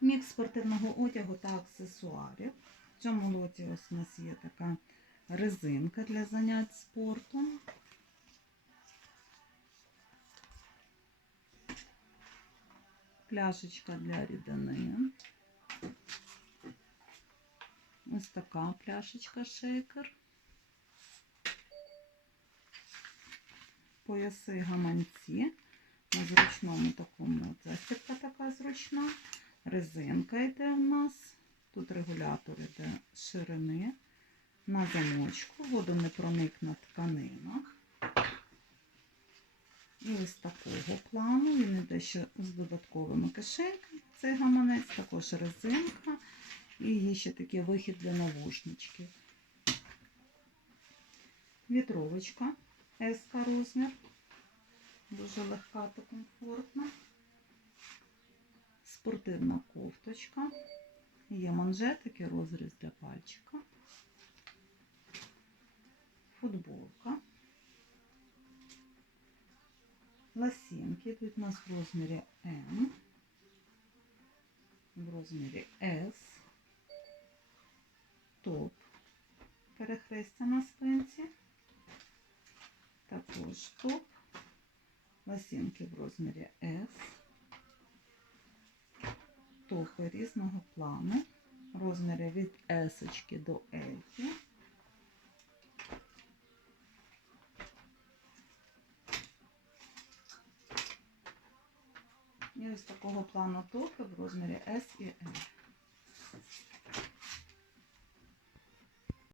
Мікс спортивного одягу та аксесуарів. В цьому лоті ось у нас є така резинка для занять спортом. Пляшечка для рідини. Ось така пляшечка шейкер. Пояси гаманці. На зручному такому застібка така зручна. Резинка йде в нас. Тут регулятор йде ширини. На замочку, водонепроникна тканина. І ось такого плану. Він іде ще з додатковими кишеньками. Цей гаманець, також резинка. І є ще такий вихід для навушничків. Вітровочка СК розмір. Дуже легка та комфортна. Спортивна кофточка. Є манжетики, розріз для пальчика. Футболка. Лосінки. Тут у нас в розмірі М. В розмірі S. Топ. Перехрестя на спинці. Також топ. Лосінки в розмірі S. Топи різного плану. Розміри від S до L. І ось такого плану топи в розмірі S і L.